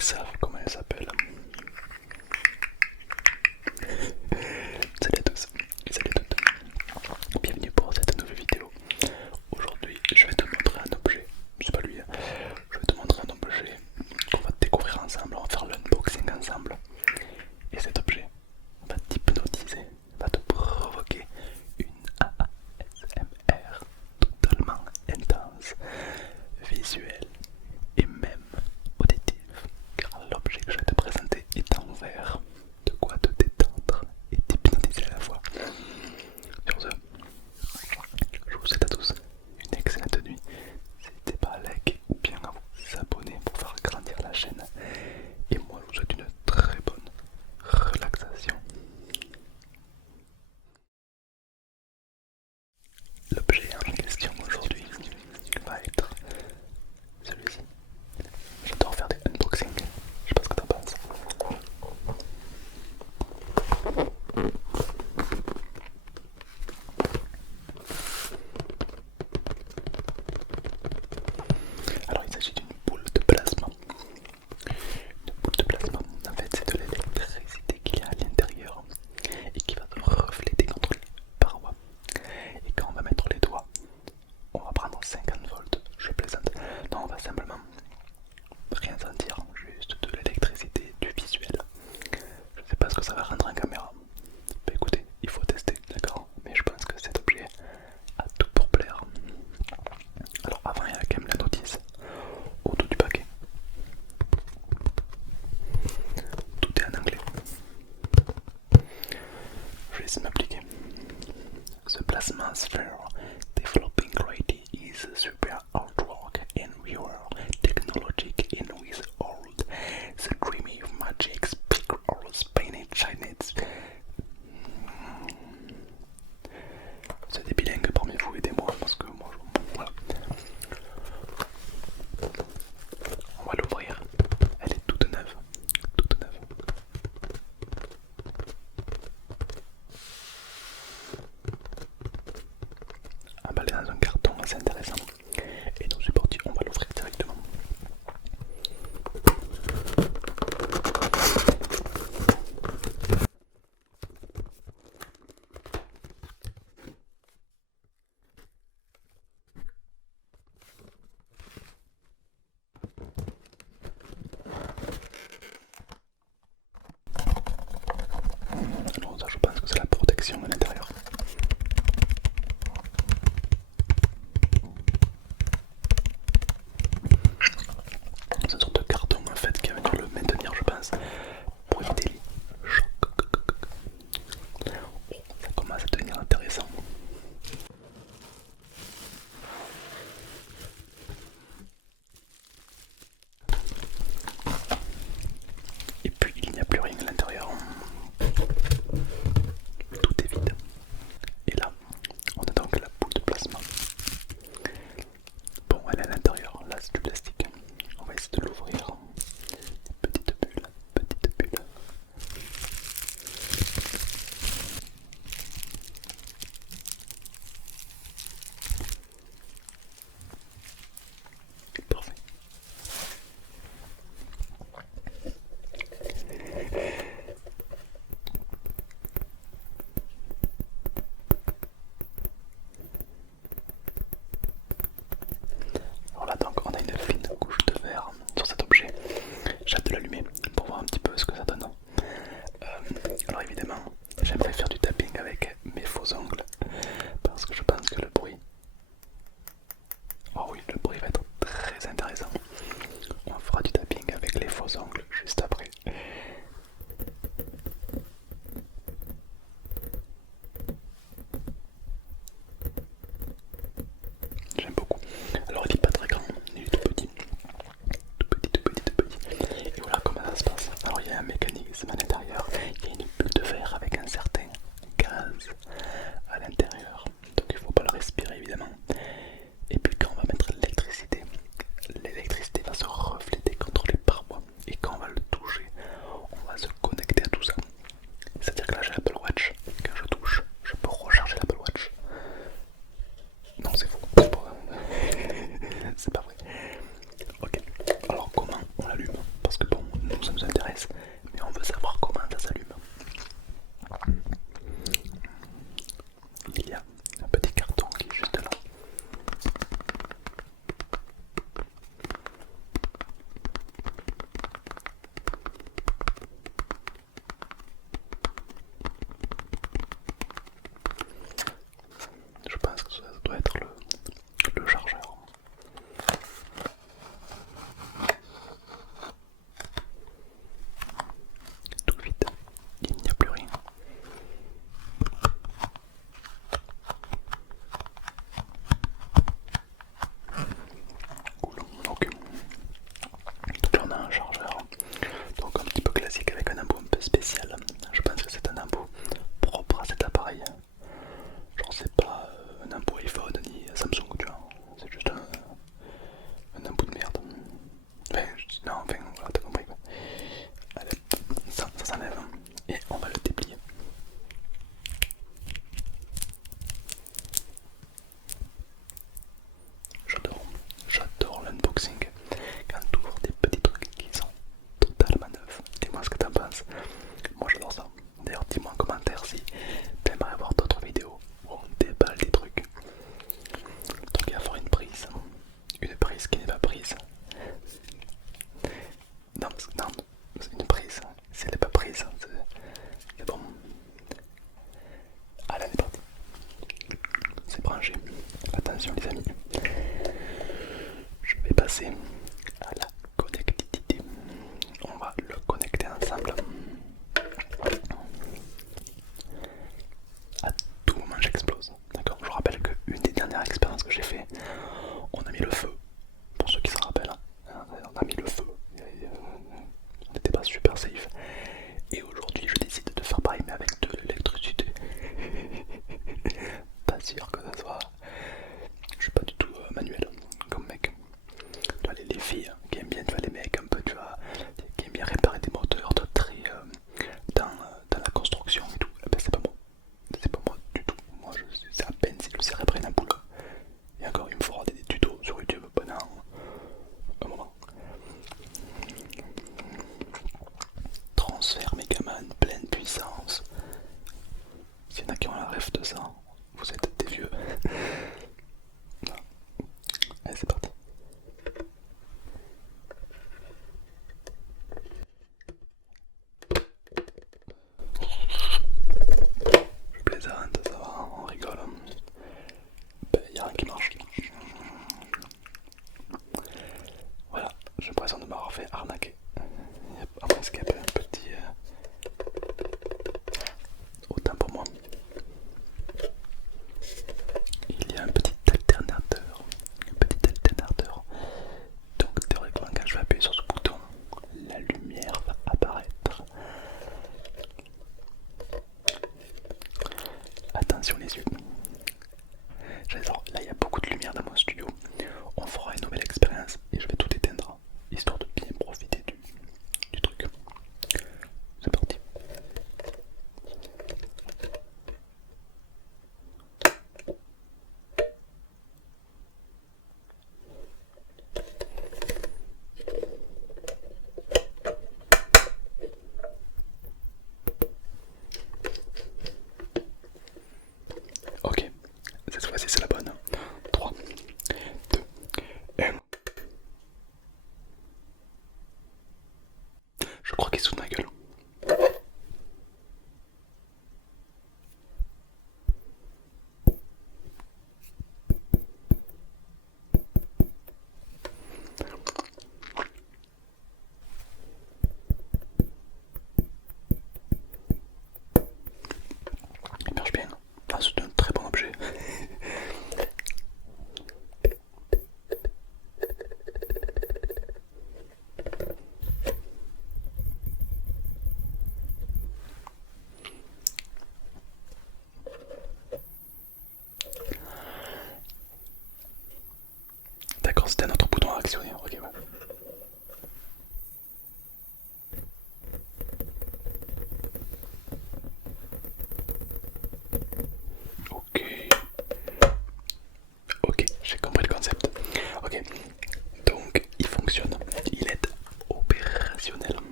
ils savent comment elle s'appelle. Salut à tous, salut à toutes. Bienvenue pour cette nouvelle vidéo. Aujourd'hui, je vais te montrer un objet. C'est pas lui, hein. Je vais te montrer un objet qu'on va découvrir ensemble. On va faire l'unboxing ensemble. Et cet objet va t'hypnotiser, va te provoquer une ASMR totalement intense, visuelle et même auditive, car l'objet que je vais te présenter est en verre, de quoi te détendre et t'hypnotiser à la fois. Sur ce, je vous souhaite à tous une excellente nuit. N'hésitez pas à liker ou bien à vous abonner pour faire grandir la chaîne. Et moi je vous souhaite une très bonne relaxation. L'objet en question aujourd'hui va être celui-ci. J'adore faire des unboxings, je sais pas ce que t'en penses. Alors il s'agit d'une boule de plasma. Une boule de plasma, en fait c'est de l'électricité qu'il y a à l'intérieur et qui va se refléter contre les parois. Et quand on va mettre les doigts, on va prendre 50 volts, je plaisante. Non, on va simplement rien sentir, juste de l'électricité, du visuel. Je sais pas ce que ça va rendre en caméra. Bah écoutez, il faut tester, d'accord? Mais je pense que cet objet a tout pour plaire. Alors avant, il y a quand même la notice au dos du paquet. Tout est en anglais. Je vais essayer de m'appliquer. The plasma sphere developing greatly is super artwork and real technology in with old the dreamy magic speak or Spanish Chinese. C'est des bilingues parmi vous, aidez-moi parce que moi voilà. On va l'ouvrir. Elle est toute neuve. Toute neuve. Emballé dans un carton assez intéressant. Et donc c'est parti, on va l'ouvrir directement. Alors ça je pense que c'est la protection à l'intérieur. les amis, je vais passer à la connectivité. On va le connecter ensemble. À tout moment j'explose. D'accord. Je vous rappelle qu'une des dernières expériences que j'ai fait, on a mis le feu. Pour ceux qui se rappellent, hein, on a mis le feu. On n'était pas super safe. Et aujourd'hui je décide de faire pareil mais avec de l'électricité. Pas sûr que ça soit. Je suis pas du tout manuel comme mec. Tu vois, les filles qui aiment bien, tu vois, les mecs un peu, tu vois, qui aiment bien réparer des moteurs, d'autres très dans la construction et tout. Eh ben, c'est pas moi. C'est pas moi du tout. Moi, c'est à peine si je sais réparer un boulot. Et encore, il me faudra des tutos sur YouTube pendant un moment. Transfert Megaman, pleine puissance. S'il y en a qui ont la rêve de ça, vous êtes des vieux. Allez, c'est parti. Je plaisante, ça va, on rigole. Ben, y a rien qui marche. Voilà, j'ai l'impression de m'avoir fait arnaquer. À moins qu'il y ait un petit. Autant pour moi. Il y a un petit alternateur. Donc théoriquement quand je vais appuyer sur ce bouton, la lumière va apparaître. Attention les yeux. J'adore, là il y a beaucoup de lumière dans mon studio. On fera une nouvelle expérience et je vais tout éteindre, histoire de bien profiter du truc. C'est parti. Ok, cette fois-ci c'est la bonne. 3, 2, 1. Je crois qu'il est sous ma gueule. Il marche bien. Ah, c'est un très bon objet. D'accord, c'était un autre bouton à actionner. Ok, ouais. Ok. Ok, j'ai compris le concept. Ok, donc il fonctionne, il est opérationnel.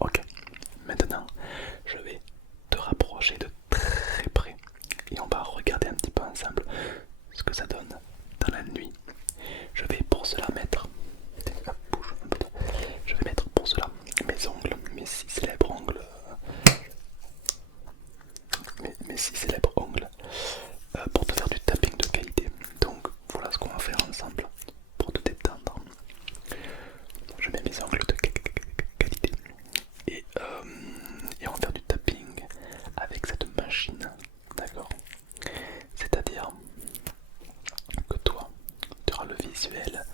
Ok, maintenant je vais te rapprocher de très près et on va regarder un petit peu ensemble ce que ça donne dans la nuit. Je vais pour cela mettre, bouge un peu. Je vais mettre pour cela mes ongles, mes 6 célèbres ongles, mes 6 célèbres ongles pour te faire du tapping de qualité. Donc voilà ce qu'on va faire ensemble pour te détendre. Je mets mes ongles de qualité et on va faire du tapping avec cette machine, d'accord? C'est-à-dire que toi, tu auras le visuel